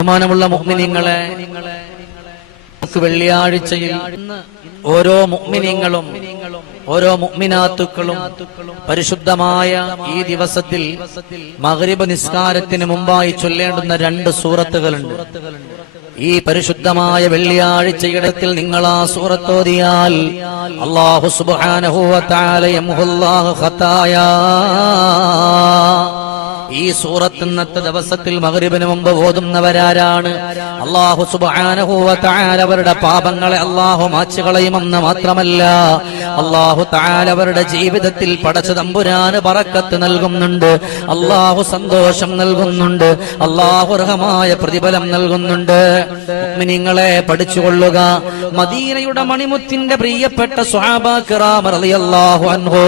ബഹുമാനമുള്ള മുഗ്മിനിങ്ങളെ നമുക്ക് വെള്ളിയാഴ്ചയിൽ ഓരോ മുഗ്മിനിങ്ങളും ഓരോ മുഗ്മിനാത്തുക്കളും പരിശുദ്ധമായ ഈ ദിവസത്തിൽ മഗ്രിബ് നിസ്കാരത്തിന് മുമ്പായി ചൊല്ലേണ്ടുന്ന രണ്ട് സൂറത്തുകളുണ്ട്. ഈ പരിശുദ്ധമായ വെള്ളിയാഴ്ചയിടത്തിൽ നിങ്ങൾ ആ സൂറത്തോതിയാൽ അള്ളാഹു സുബ്ഹാനഹു ഈ സൂറത്ത് ഇന്നത്തെ ദിവസത്തിൽ മകരിബിന് മുമ്പ് ഓതുന്നവരാരാണ്? അള്ളാഹു സുബ്ഹാനഹു വ തആല അവരുടെ പാപങ്ങളെ അള്ളാഹു മാച്ചു കളയുമെന്ന് മാത്രമല്ല അള്ളാഹു അവരുടെ ജീവിതത്തിൽ പടച്ച തമ്പുരാന് പറക്കത്ത് നൽകുന്നുണ്ട് അള്ളാഹു സന്തോഷം നൽകുന്നുണ്ട് അള്ളാഹു അർഹമായ പ്രതിഫലം നൽകുന്നുണ്ട്. നിങ്ങളെ പഠിച്ചുകൊള്ളുക. മദീനയുടെ മണിമുത്തിന്റെ പ്രിയപ്പെട്ട സ്വഹാബ അൻഹോ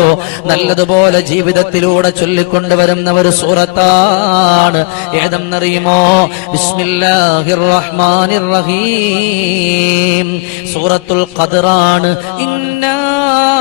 നല്ലതുപോലെ ജീവിതത്തിലൂടെ ചൊല്ലിക്കൊണ്ടുവരുന്ന ഒരു സൂറത്താണ് ഏതെന്നറിയുമോ? ബിസ്മില്ലാഹിർ റഹ്മാനിർ റഹീം സൂറത്തുൽ ഖദറാണ് ഇന്നാ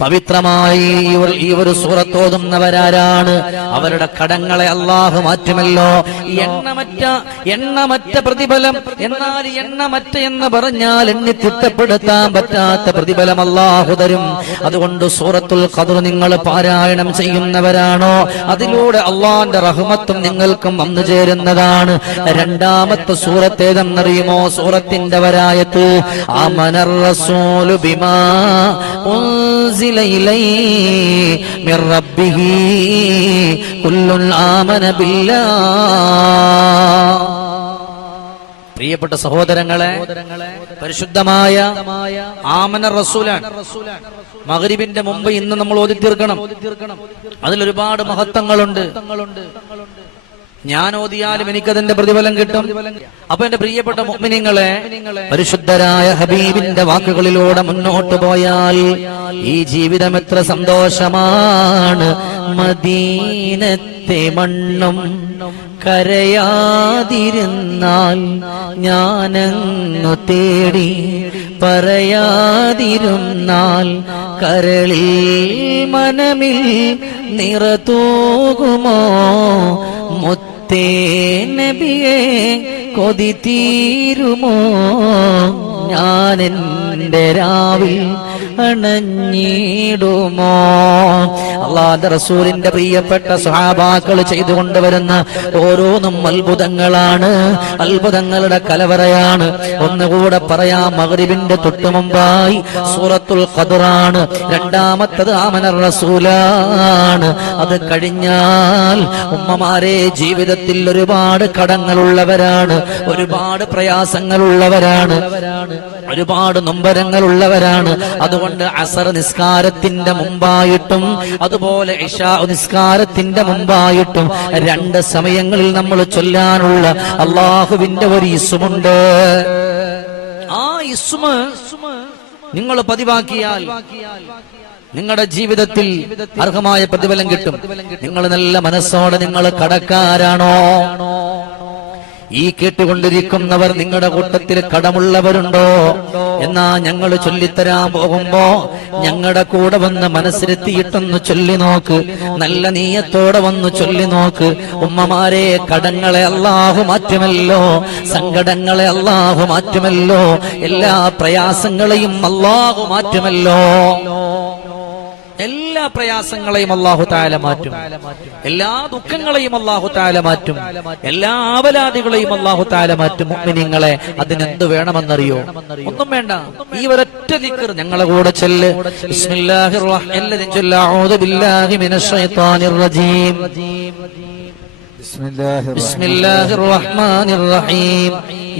പവിത്രമായി ഒരു- ഈ ഒരു സൂറത്തോതുന്നവരാരാണ് അവരുടെ കടങ്ങളെ അള്ളാഹു മാറ്റുമല്ലോ. എണ്ണമറ്റ എണ്ണമറ്റ പ്രതിഫലം എന്നാൽ എണ്ണമറ്റ എന്ന് പറഞ്ഞാൽ എണ്ണി തിട്ടപ്പെടുത്താൻ പറ്റാത്ത പ്രതിഫലം അള്ളാഹു തരും. അതുകൊണ്ട് സൂറത്തുൽ ഖദർ നിങ്ങൾ പാരായണം ചെയ്യുന്നവരാണോ? അതിലൂടെ അള്ളാഹിന്റെ റഹ്മത്തും നിങ്ങൾക്കും വന്നു ചേരുന്നതാണ്. രണ്ടാമത്തെ സൂറത്ത് ഏതെന്നറിയുമോ? സൂറത്തിന്റെ വരായത്ത് ആമനർ റസൂലു ബിമാ أنزل إليه من ربه كل آمن بالله പ്രിയപ്പെട്ട സഹോദരങ്ങളെ പരിശുദ്ധമായ ആമന റസൂലാണ് മകരിബിന്റെ മുമ്പ് ഇന്ന് നമ്മൾ ഓതി തീർക്കണം അതിൽ ഒരുപാട് മഹത്വങ്ങളുണ്ട് ഞാൻ ഓതിയാലും എനിക്കതിന്റെ പ്രതിഫലം കിട്ടും. അപ്പൊ എന്റെ പ്രിയപ്പെട്ട മുഅ്മിനീങ്ങളെ പരിശുദ്ധരായ ഹബീബിന്റെ വാക്കുകളിലൂടെ മുന്നോട്ട് പോയാൽ ഈ ജീവിതം എത്ര സന്തോഷമാണ്. മദീനത്തെ മണ്ണും കരയാതിരുന്നാൽ ഞാനങ്ങു തേടി പറയാതിരുന്നാൽ കരളിൽ മനമിൽ നിറതൂകുമോ? മുത്തേ നബിയെ കൊതി തീരുമോ? ഞാൻ എന്റെ രാവിൽ അണഞ്ഞിടുമോ? അള്ളാന്റെ റസൂലിന്റെ പ്രിയപ്പെട്ട സ്വഹാബാക്കൾ ചെയ്തുകൊണ്ടുവരുന്ന ഓരോന്നും അത്ഭുതങ്ങളാണ്. അത്ഭുതങ്ങളുടെ കലവറയാണ്. ഒന്നുകൂടെ പറയാം മകരിവിന്റെ തൊട്ടു മുമ്പായി സൂറത്തുൽ ഖദറാണ്. രണ്ടാമത്തത് ആമന റസൂലാണ്. അത് കഴിഞ്ഞാൽ ഉമ്മമാരെ ജീവിതത്തിൽ ഒരുപാട് കടങ്ങളുള്ളവരാണ്. ഒരുപാട് പ്രയാസങ്ങളുള്ളവരാണ്. ഒരുപാട് നൊമ്പരങ്ങളുള്ളവരാണ്. അതുകൊണ്ട് അസർ നിസ്കാരത്തിന്റെ മുമ്പായിട്ടും അതുപോലെ ഇഷാ നിസ്കാരത്തിന്റെ മുമ്പായിട്ടും രണ്ട് സമയങ്ങളിൽ നമ്മൾ ചൊല്ലാനുള്ള അള്ളാഹുവിന്റെ ഒരു ഇസുമുണ്ട് ആ ഇസ്മ നിങ്ങൾ പതിവാക്കിയാൽ നിങ്ങളുടെ ജീവിതത്തിൽ അർഹമായ പ്രതിഫലം കിട്ടും. നിങ്ങൾ നല്ല മനസ്സോടെ നിങ്ങൾ കടക്കാരാണോ? ഈ കേട്ടുകൊണ്ടിരിക്കുന്നവർ നിങ്ങളുടെ കൂട്ടത്തിൽ കടമുള്ളവരുണ്ടോ? എന്നാ ഞങ്ങൾ ചൊല്ലിത്തരാൻ പോകുമ്പോ ഞങ്ങളുടെ കൂടെ വന്ന് മനസ്സിലെത്തിയിട്ടൊന്ന് ചൊല്ലി നോക്ക്. നല്ല നീയത്തോടെ വന്ന് ചൊല്ലി നോക്ക്. ഉമ്മമാരെ കടങ്ങളെ അല്ലാഹു മാറ്റുമല്ലോ. സങ്കടങ്ങളെ അല്ലാഹു മാറ്റുമല്ലോ. എല്ലാ പ്രയാസങ്ങളെയും അല്ലാഹു മാറ്റുമല്ലോ. എല്ലാ പ്രയാസങ്ങളെയും അള്ളാഹു താല മാറ്റും. എല്ലാ ദുഃഖങ്ങളെയും അള്ളാഹു താല മാറ്റും. എല്ലാ ആവലാദികളെയും അള്ളാഹു താല മാറ്റും. മുഅ്മിനീങ്ങളെ അതിനെന്ത് വേണമെന്നറിയോ? ഒന്നും വേണ്ട. ഈ ഒരൊറ്റ ദിക്കർ ഞങ്ങളെ കൂടെ ചെല്ല്. ബിസ്മില്ലാഹിർ റഹ്മാനിർ എല്ലാവരും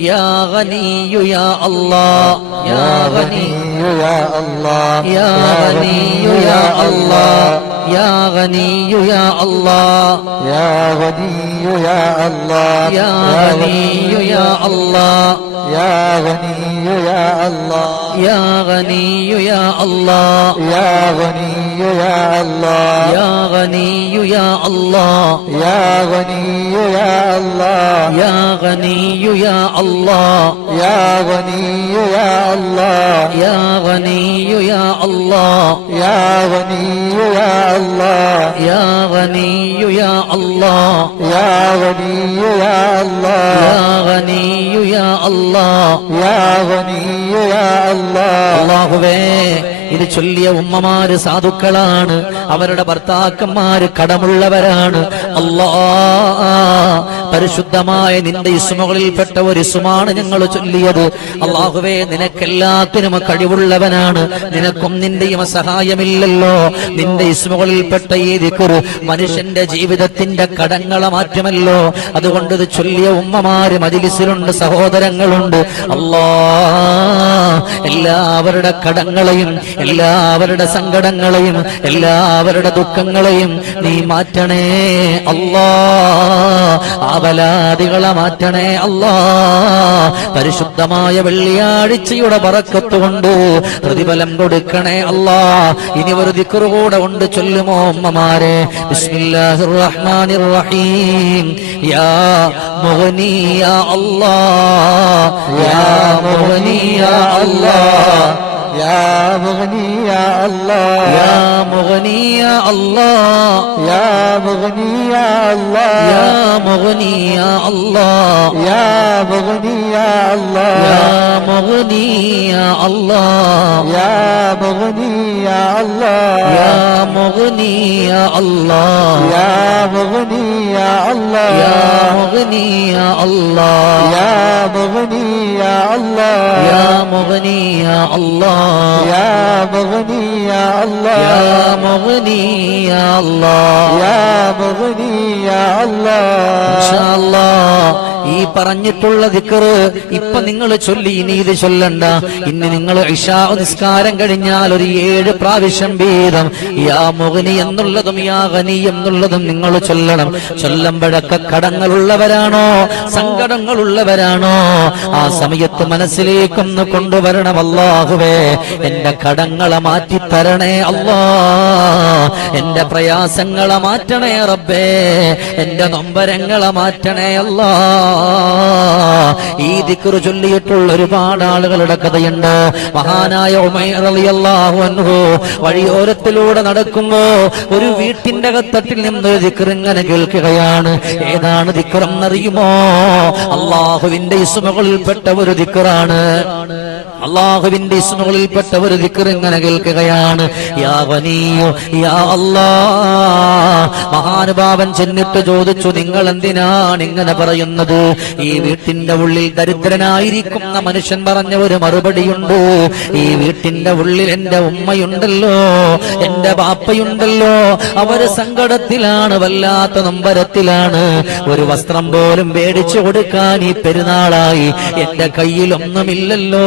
يا غني يا الله يا غني يا الله يا غني يا الله يا غني يا الله يا غني يا الله يا غني يا الله يا غني يا الله يا غني يا الله يا غني يا الله يا غني يا الله يا غني يا الله يا غني يا الله യാ ഗനിയു യാ അല്ലാഹ് يا غني يا الله യാ ഗനിയു യാ അല്ലാഹ് يا غني يا الله യാ ഗനിയു യാ അല്ലാഹ് يا غني يا الله യാ ഗനിയു യാ അല്ലാഹ് يا غني يا الله യാ ഗനിയു യാ അല്ലാഹ് يا غني يا الله അള്ളാഹുവേ ഇത് ചൊല്ലിയ ഉമ്മമാര് സാധുക്കളാണ് അവരുടെ ഭർത്താക്കന്മാര് കടമുള്ളവരാണ് അല്ലാ പരിശുദ്ധമായ നിന്റെ ഇസുമകളിൽപ്പെട്ട ഒരു ഇസ്മാണ് ഞങ്ങൾ ചൊല്ലിയത്. അള്ളാഹുവേ നിനക്കെല്ലാത്തിനും കഴിവുള്ളവനാണ്. നിനക്കും നിന്റെയും സഹായമില്ലല്ലോ. നിന്റെ ഇസ്മുകളിൽപ്പെട്ട ഈ ദിക്കുറ് മനുഷ്യന്റെ ജീവിതത്തിന്റെ കടങ്ങളെ മാറ്റുമല്ലോ. അതുകൊണ്ട് ഇത് ചൊല്ലിയ ഉമ്മമാര് മജിലിസിലുണ്ട് സഹോദരങ്ങളുണ്ട്. അല്ലാ എല്ലാവരുടെ കടങ്ങളെയും എല്ലാവരുടെ സങ്കടങ്ങളെയും എല്ലാവരുടെ ദുഃഖങ്ങളെയും നീ മാറ്റണേ. അല്ലാ ആവലാദികളെ മാറ്റണേ അല്ലാ. പരിശുദ്ധമായ വെള്ളിയാഴ്ചയുടെ പറക്കത്തുകൊണ്ട് പ്രതിഫലം കൊടുക്കണേ അല്ലാ. ഇനി ഒരു ദിക്റ് കൂടെ ഉണ്ട് ചൊല്ലുമോ അമ്മമാരെ ബിസ്മില്ലാഹിർ റഹ്മാനിർ റഹീം യാ യാ അല്ലാ. يا مغني يا الله يا مغني يا الله يا مغني يا الله يا مغني يا الله يا مغني يا الله يا مغني يا الله يا مغني يا الله يا مغني يا الله يا مغني يا الله يا مغني يا الله يا مغني يا الله يا مغني يا الله يا مغني يا الله يا مغني يا الله يا مغني يا الله ان شاء الله ഈ പറഞ്ഞിട്ടുള്ള ദിക്കറ് ഇപ്പൊ നിങ്ങൾ ചൊല്ലി ഇനി ഇത് ചൊല്ലണ്ട. ഇന്ന് നിങ്ങൾ ഇഷാ നിസ്കാരം കഴിഞ്ഞാൽ ഒരു ഏഴ് പ്രാവശ്യം വീതം. യാ മുഗനി എന്നുള്ളതും യാ ഖനി എന്നുള്ളതും നിങ്ങൾ ചൊല്ലണം. ചൊല്ലുമ്പോഴൊക്കെ കടങ്ങളുള്ളവരാണോ? സങ്കടങ്ങളുള്ളവരാണോ? ആ സമയത്ത് മനസ്സിലേക്കൊന്ന് കൊണ്ടുവരണം. അല്ലാഹുവേ എന്റെ കടങ്ങളെ മാറ്റി തരണേ അല്ലാ. എന്റെ പ്രയാസങ്ങളെ മാറ്റണേ റബ്ബേ. എന്റെ നൊമ്പരങ്ങളെ മാറ്റണേ അല്ലാ. ഈ ദിക്കുറ് ചൊല്ലിയിട്ടുള്ള ഒരുപാട് ആളുകളുടെ കഥയുണ്ട്. മഹാനായ വഴിയോരത്തിലൂടെ നടക്കുമ്പോ ഒരു വീട്ടിന്റെ അകത്തട്ടിൽ നിന്നൊരു ദിക്ർ ഇങ്ങനെ കേൾക്കുകയാണ്. ഏതാണ് ദിക്റെന്നറിയുമോ? അള്ളാഹുവിന്റെ ഇസ്മുകളിൽപ്പെട്ട ഒരു ദിക്റാണ്. അള്ളാഹുവിന്റെ ഇസ്മുകളിൽപ്പെട്ട ഒരു ദിക്ർ ഇങ്ങനെ കേൾക്കുകയാണ് യാ യാ മഹാനുഭാവൻ ചെന്നിട്ട് ചോദിച്ചു നിങ്ങൾ എന്തിനാണ് ഇങ്ങനെ പറയുന്നത്? ഈ വീട്ടിന്റെ ഉള്ളിൽ ദരിദ്രനായിരിക്കുന്ന മനുഷ്യൻ പറഞ്ഞ ഒരു മറുപടിയുണ്ട്. ഈ വീട്ടിന്റെ ഉള്ളിൽ എന്റെ ഉമ്മയുണ്ടല്ലോ എന്റെ ബാപ്പയുണ്ടല്ലോ. അവർ സങ്കടത്തിലാണ് വല്ലാത്ത നമ്പരത്തിലാണ്. ഒരു വസ്ത്രം പോലും മേടിച്ചു കൊടുക്കാൻ ഈ പെരുന്നാളായി എന്റെ കയ്യിലൊന്നുമില്ലല്ലോ.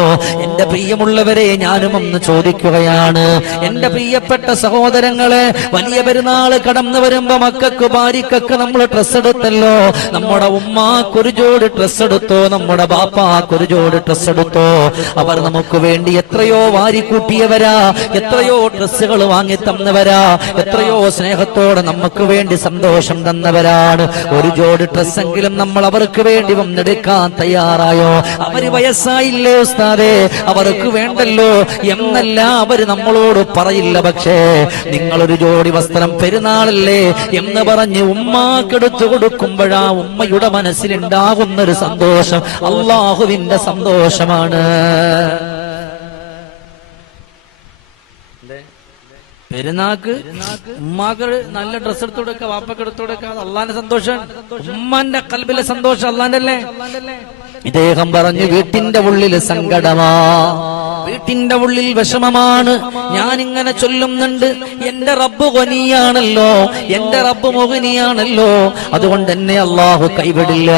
എന്റെ പ്രിയമുള്ളവരെ ഞാനും ഒന്ന് ചോദിക്കുകയാണ്. എന്റെ പ്രിയപ്പെട്ട സഹോദരങ്ങളെ വലിയ പെരുന്നാൾ കടന്നു വരുമ്പോ മക്കൾക്ക് ഭാര്യക്കൊക്കെ നമ്മൾ ഡ്രസ് എടുത്തല്ലോ. നമ്മുടെ ഉമ്മാക്കൊരു ജോഡ് ഡ്രസ് എടുത്തോ നമ്മുടെ ബാപ്പാക്കൊരു ജോഡ് ഡ്രസ് എടുത്തോ. അവർ നമുക്ക് വേണ്ടി എത്രയോ വാരിക്കൂട്ടിയവരാ എത്രയോ ഡ്രസ്സുകൾ വാങ്ങി തന്നവരാ എത്രയോ സ്നേഹത്തോടെ നമുക്ക് വേണ്ടി സന്തോഷം തന്നവരാണ്. ഒരു ജോഡ് ഡ്രസ്സെങ്കിലും നമ്മൾ അവർക്ക് വേണ്ടി വന്നെടുക്കാൻ തയ്യാറായോ? അവർ വയസ്സായില്ലേ ഉസ്താദേ? അവർക്ക് വേണ്ടല്ലോ എന്നല്ല അവർ നമ്മളോട് പറയില്ല. പക്ഷേ നിങ്ങളൊരു ജോഡി വസ്ത്രം പെരുന്നാളല്ലേ എന്ന് പറഞ്ഞ് ഉമ്മാക്കെടുത്തു കൊടുക്കുമ്പോഴാ ഉമ്മയുടെ മനസ്സിലുണ്ടാകുന്നൊരു സന്തോഷം. അള്ളാഹുവിന്റെ സന്തോഷമാണ്. പെരുന്നാക്ക് ഉമ്മാക്ക് നല്ല ഡ്രസ് എടുത്തു കൊടുക്ക വാപ്പക്ക് എടുത്തു കൊടുക്ക അത് അള്ളാന്റെ സന്തോഷം. ഉമ്മാന്റെ കൽബിലെ സന്തോഷം അള്ളാന്റെ അല്ലേ ഇദ്ദേഹം പറഞ്ഞു വീട്ടിന്റെ ഉള്ളിൽ സങ്കടമാ. വീട്ടിന്റെ ഉള്ളിൽ വിഷമമാണ്. ഞാൻ ഇങ്ങനെ ചൊല്ലുന്നുണ്ട്. എന്റെ റബ്ബ് കൊനിയാണല്ലോ എന്റെ റബ്ബ് മോഹിനിയാണല്ലോ. അതുകൊണ്ട് എന്നെ അള്ളാഹു കൈവിടില്ല.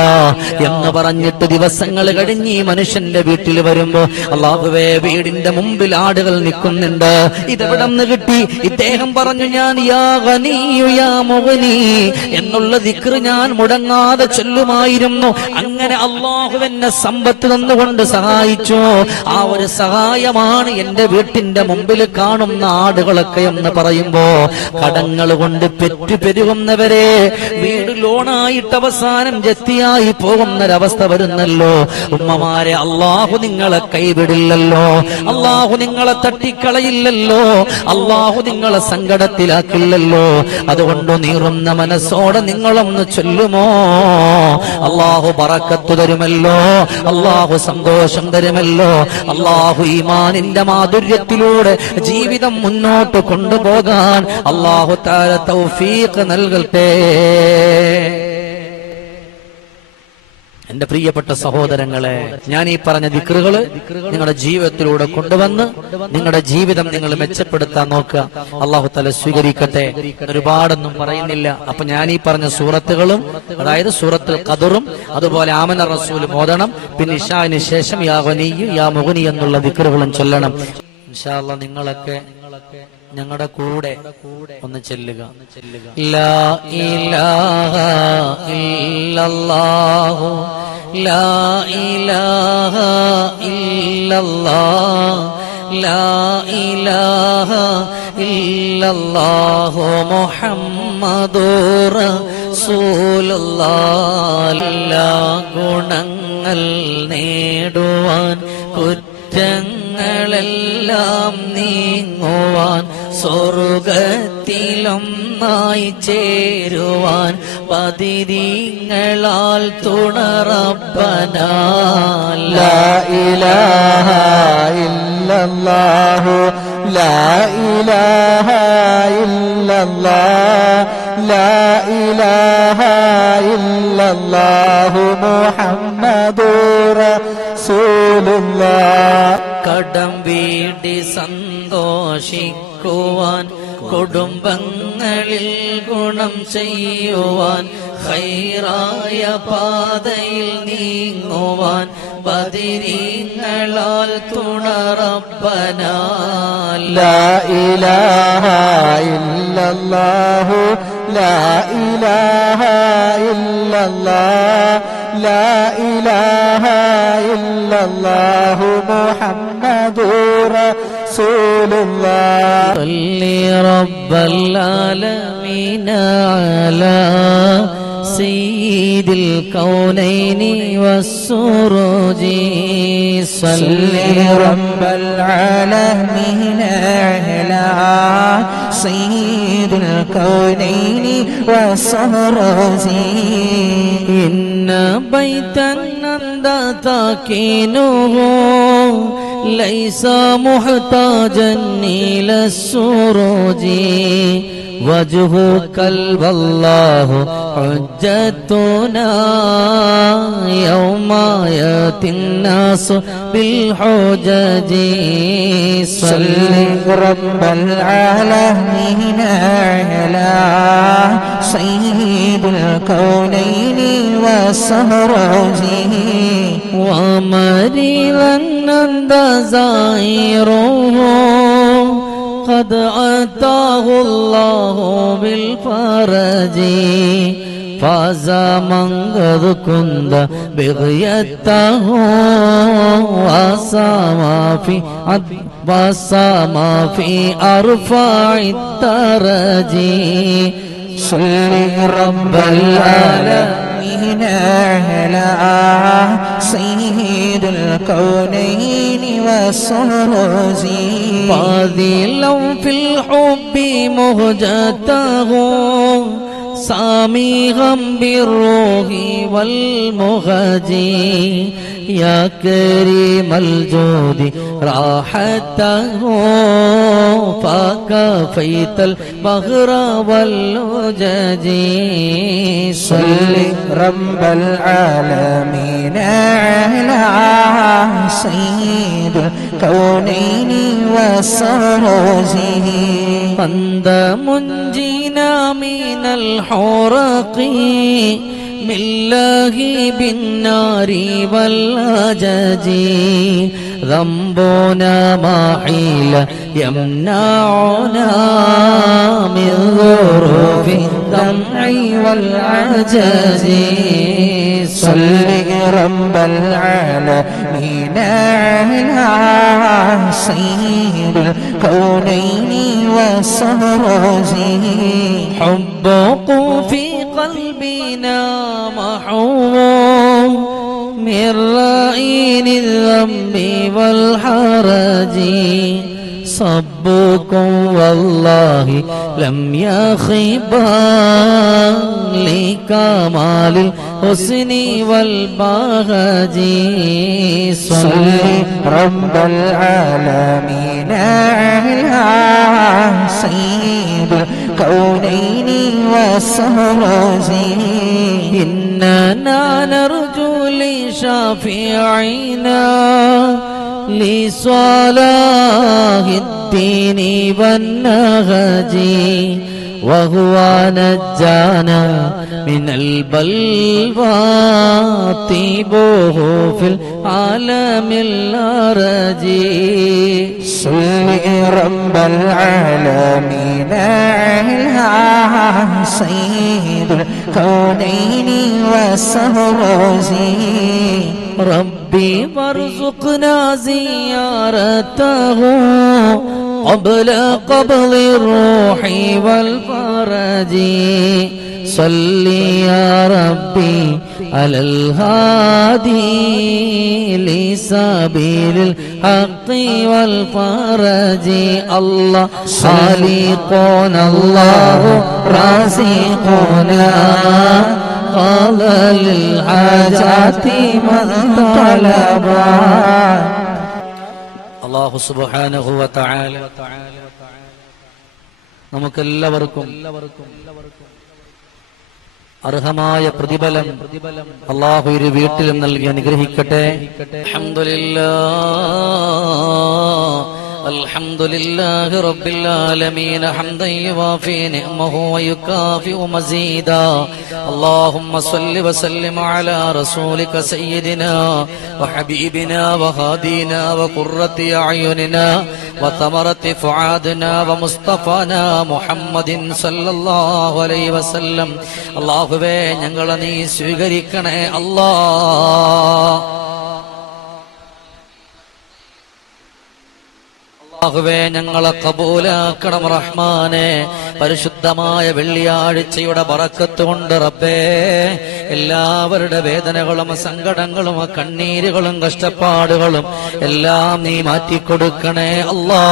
എന്ന് പറഞ്ഞിട്ട് ദിവസങ്ങൾ കഴിഞ്ഞ് ഈ മനുഷ്യന്റെ വീട്ടിൽ വരുമ്പോ അള്ളാഹുവേ വീടിന്റെ മുമ്പിൽ ആടുകൾ നിൽക്കുന്നുണ്ട്. ഇതെവിടെ നിന്ന് കിട്ടി? ഇദ്ദേഹം പറഞ്ഞു ഞാൻ യാ യാ മുഗ്നി എന്നുള്ള ദിക്ർ ഞാൻ മുടങ്ങാതെ ചൊല്ലുമായിരുന്നു. അങ്ങനെ അള്ളാഹു എന്നെ സമ്പത്ത് തന്നുകൊണ്ട് സഹായിച്ചു? ആ ഒരു സഹായമാണ് എന്റെ വീട്ടിന്റെ മുമ്പിൽ കാണുന്ന ആടുകളൊക്കെ എന്ന് പറയുമ്പോ കടങ്ങൾ കൊണ്ട് പെറ്റു പെരുകുന്നവരെ വീട് ലോണായിട്ട് അവസാനം ജത്തിയായി പോകുന്നൊരവസ്ഥ വരുന്നല്ലോ. ഉമ്മമാരെ അള്ളാഹു നിങ്ങളെ കൈവിടില്ലല്ലോ. അള്ളാഹു നിങ്ങളെ തട്ടിക്കളയില്ലല്ലോ. അള്ളാഹു നിങ്ങളെ സങ്കടത്തിലാക്കില്ലല്ലോ. അതുകൊണ്ട് നീറുന്ന മനസ്സോടെ നിങ്ങളൊന്ന് ചൊല്ലുമോ? അള്ളാഹു പറക്കത്തു തരുമല്ലോ. അള്ളാഹു സന്തോഷം തരുമല്ലോ. അള്ളാഹു ഈമാനിന്റെ മാധുര്യത്തിലൂടെ ജീവിതം മുന്നോട്ട് കൊണ്ടുപോകാൻ അള്ളാഹു താര തൗഫീഖ് നൽകട്ടെ. എന്റെ പ്രിയപ്പെട്ട സഹോദരങ്ങളെ ഞാൻ ഈ പറഞ്ഞ ദിക്റുകൾ നിങ്ങളുടെ ജീവിതത്തിലൂടെ കൊണ്ടുവന്ന് നിങ്ങളുടെ ജീവിതം നിങ്ങൾ മെച്ചപ്പെടുത്താൻ നോക്കുക. അള്ളാഹു തല സ്വീകരിക്കട്ടെ. ഒരുപാടൊന്നും പറയുന്നില്ല. അപ്പൊ ഞാൻ ഈ പറഞ്ഞ സൂറത്തുകളും അതായത് സൂറത്തുൽ ഖദറും അതുപോലെ ആമന റസൂലും ഓതണം. പിന്നെ ഇഷാവിന് ശേഷം യാ വനിയു യാ മുഹനി എന്നുള്ള ദിക്റുകളും ചൊല്ലണം. നിങ്ങളൊക്കെ ഞങ്ങളുടെ കൂടെ ഒന്ന് ചെല്ലുക. ലാ ഇലാഹ ലാ ഇലാഹ ലാ ഇലാഹ ഗുണങ്ങൾ നേടുവാൻ കുറ്റങ്ങളെല്ലാം നീങ്ങുവാൻ സ്വർഗത്തിലൊന്നായി ചേരുവാൻ പതിരീങ്ങളാൽ തുണറപ്പനാൽ لا إله إلا الله لا إله إلا الله لا إله إلا الله محمد رسول الله കടം വീടി സന്തോഷിക്കുവാൻ കുടുംബങ്ങളിൽ ഗുണം ചെയ്യുവാൻ ഹൈറായ പാതയിൽ നീങ്ങുവാൻ ബദിരീങ്ങളാൽ തുണറപ്പനാൽ لا إله إلا الله لا إله إلا الله لا إله إلا الله محمد رسول الله. صل رب العالمين على سيد الكونين والسروج. صل رب العالمين على سيد الكونين والسرز إن بيتا أنت تاكينه. ليس محتاجا إلى السروج. وجهك الله حجتنا. يوم يأتي الناس بالحجج. صل رب العالمين على سيد الكونين والسرز ومريضا أنت زائره قد أتاه الله بالفرج. فاز من قد كنت بغيته. وسما في وسما في أرفع الدرج. صل رب العالمين. على سيد الكونين والسرز فاضلا في الحب مهجته. ساميغا بالروح والمغجي يا كريم الجود راحته فكفيت البغر واللجج صل رب العالمين على سيد الكونين وسرزه أنت منجينا من الحرق من الله بالنار والأجج ذنبنا ما حيل يمنعنا من ظروف الدمع والعجز صل رب العالمين على سيد الكونين وسرزه حبك في قلبنا محوم من رأين الذنب والحرج. صبكم والله لم يخبا لكمال الحسن والبهج صل رب العالمين على سيد الكونين وسرزه إننا نرجو لشافعنا لصلاح الدين والنهج. وهو نجانا من البلوى طيبه في العالم الأرجي صل رب العالمين على سيد الكونين وسرزه ربي وارزقنا زيارته قبل قبض الروح والفرج. صل يا ربي على الهادي لسبيل الحق والفرج. الله خالقنا الله رازقنا. قال للحاجات من طلبا അള്ളാഹു സുബ്ഹാനഹു വ തആല നമുക്കെല്ലാവർക്കും അർഹമായ പ്രതിഫലം അള്ളാഹു ഇരു വീട്ടിലും നൽകി അനുഗ്രഹിക്കട്ടെ അൽഹംദുലില്ലാ الحمد لله رب العالمين حمدا يوافي نعمه ويكافئ مزيدا اللهم صل وسلم على رسولك سيدنا وحبيبنا وهادينا وقرة أعيننا وثمرة فعادنا ومصطفانا محمد صلى الله عليه وسلم അള്ളാഹുവേ ഞങ്ങളെ നീ സ്വീകരിക്കണേ അല്ലാ അള്ളാഹുവേ ഞങ്ങളെ കബൂലാക്കണം റഹ്മാനെ. പരിശുദ്ധമായ വെള്ളിയാഴ്ചയുടെ ബറക്കത്ത് കൊണ്ട് റബ്ബേ എല്ലാവരുടെ വേദനകളും സങ്കടങ്ങളും കണ്ണീരുകളും കഷ്ടപ്പാടുകളും എല്ലാം നീ മാറ്റിക്കൊടുക്കണേ അല്ലാ.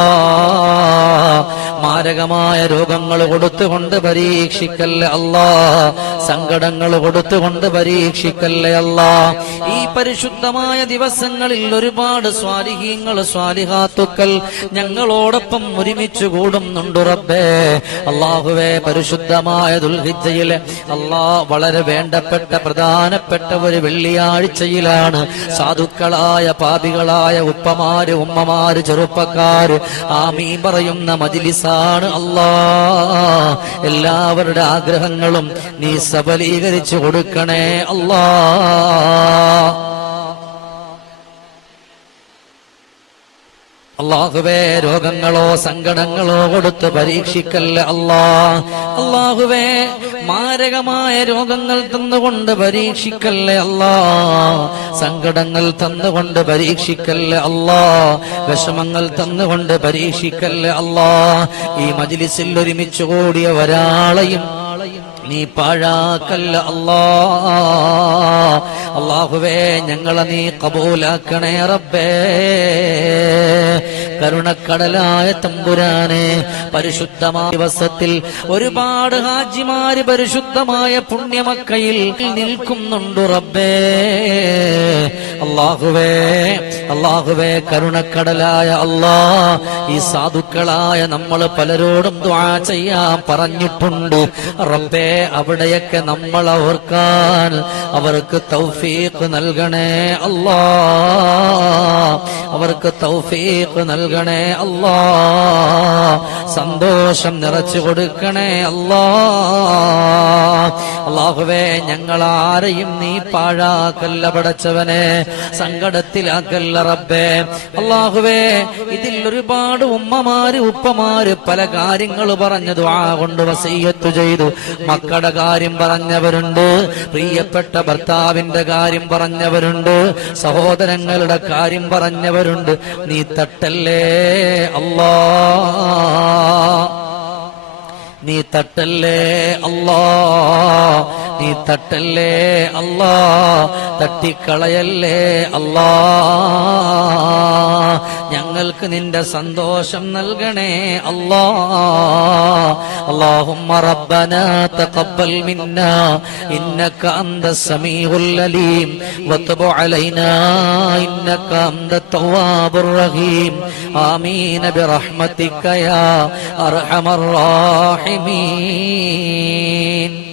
മാരകമായ രോഗങ്ങൾ കൊടുത്തുകൊണ്ട് പരീക്ഷിക്കല്ലേ അല്ലാ. സങ്കടങ്ങൾ കൊടുത്തുകൊണ്ട് പരീക്ഷിക്കല്ലേ അല്ലാ. ഈ പരിശുദ്ധമായ ദിവസങ്ങളിൽ ഒരുപാട് സ്വാലിഹീങ്ങൾ സ്വാലിഹാത്തുക്കൾ ഞങ്ങളോടൊപ്പം ഒരുമിച്ച് കൂടുന്നുണ്ട് റബ്ബേ. അള്ളാഹുവെ പരിശുദ്ധമായ ദുൽഹിജയിലെ അള്ളാ വളരെ വേണ്ടപ്പെട്ട പ്രധാനപ്പെട്ട ഒരു വെള്ളിയാഴ്ചയിലാണ് സാധുക്കളായ പാപികളായ ഉപ്പമാര് ഉമ്മമാര് ചെറുപ്പക്കാര് ആമീൻ പറയുന്ന മജിലിസാണ് അള്ളാ എല്ലാവരുടെ ആഗ്രഹങ്ങളും നീ സബലീകരിച്ചു കൊടുക്കണേ അല്ലാ അള്ളാഹുവേ രോഗങ്ങളോ സങ്കടങ്ങളോ കൊടുത്ത് പരീക്ഷിക്കല്ല അല്ലാ. അള്ളാഹുവേ മാരകമായ രോഗങ്ങൾ തന്നുകൊണ്ട് പരീക്ഷിക്കല്ലേ അല്ലാ. സങ്കടങ്ങൾ തന്നുകൊണ്ട് പരീക്ഷിക്കല്ലേ അല്ലാ. വിഷമങ്ങൾ തന്നുകൊണ്ട് പരീക്ഷിക്കല്ലേ അല്ലാ. ഈ മജിലിസിൽ ഒരുമിച്ച് കൂടിയ ഒരാളെയും നീ പാഴാക്കല്ല അല്ലാ. അള്ളാഹുവേ ഞങ്ങളെ നീ കബൂലാക്കണേ റബ്ബേ. കരുണക്കടലായ തമ്പുരാനെ പരിശുദ്ധമായ ദിവസത്തിൽ ഒരുപാട് ഹാജിമാര് പരിശുദ്ധമായ പുണ്യമക്കയിൽ നിൽക്കുന്നുണ്ട് റബ്ബേ. അള്ളാഹുവേ അള്ളാഹുവേ കരുണക്കടലായ അള്ളാ ഈ സാധുക്കളായ നമ്മൾ പലരോടും ദ്വാ ചെയ്യാൻ പറഞ്ഞിട്ടുണ്ട്. റബ്ബേ അവിടെയൊക്കെ നമ്മൾ ഓർക്കാൻ അവർക്ക് തൗഫീഖ് നൽകണേ അല്ലാ. അവർക്ക് തൗഫീഖ് നൽകണേ അല്ലാ. സന്തോഷം നിറച്ചു കൊടുക്കണേ അല്ലാ. അള്ളാഹുവേ ഞങ്ങൾ ആരെയും നീ പാഴാക്കല്ല പടച്ചവനെ. സങ്കടത്തിലാക്കല്ല റബ്ബേ. അള്ളാഹുവേ ഇതിൽ ഒരുപാട് ഉമ്മമാര് ഉപ്പമാര് പല കാര്യങ്ങൾ പറഞ്ഞു ആ കൊണ്ട് വസീയത്തു ചെയ്തു. മക്കളുടെ കാര്യം പറഞ്ഞവരുണ്ട്. പ്രിയപ്പെട്ട ഭർത്താവിന്റെ കാര്യം പറഞ്ഞവരുണ്ട്. സഹോദരങ്ങളുടെ കാര്യം പറഞ്ഞവരുണ്ട്. നീ തട്ടല്ലേ? അല്ലാ. നീ തട്ടല്ലേ അല്ലാ. നീ തട്ടല്ലേ അല്ലാ തട്ടിക്കളയല്ലേ അല്ലാ ഞങ്ങൾക്ക് നിന്റെ സന്തോഷം നൽകണേ അല്ലാ اللهم ربنا تقبل منا إنك أنت السميع العليم وتب علينا إنك أنت التواب الرحيم آمين برحمتك يا أرحم الراحمين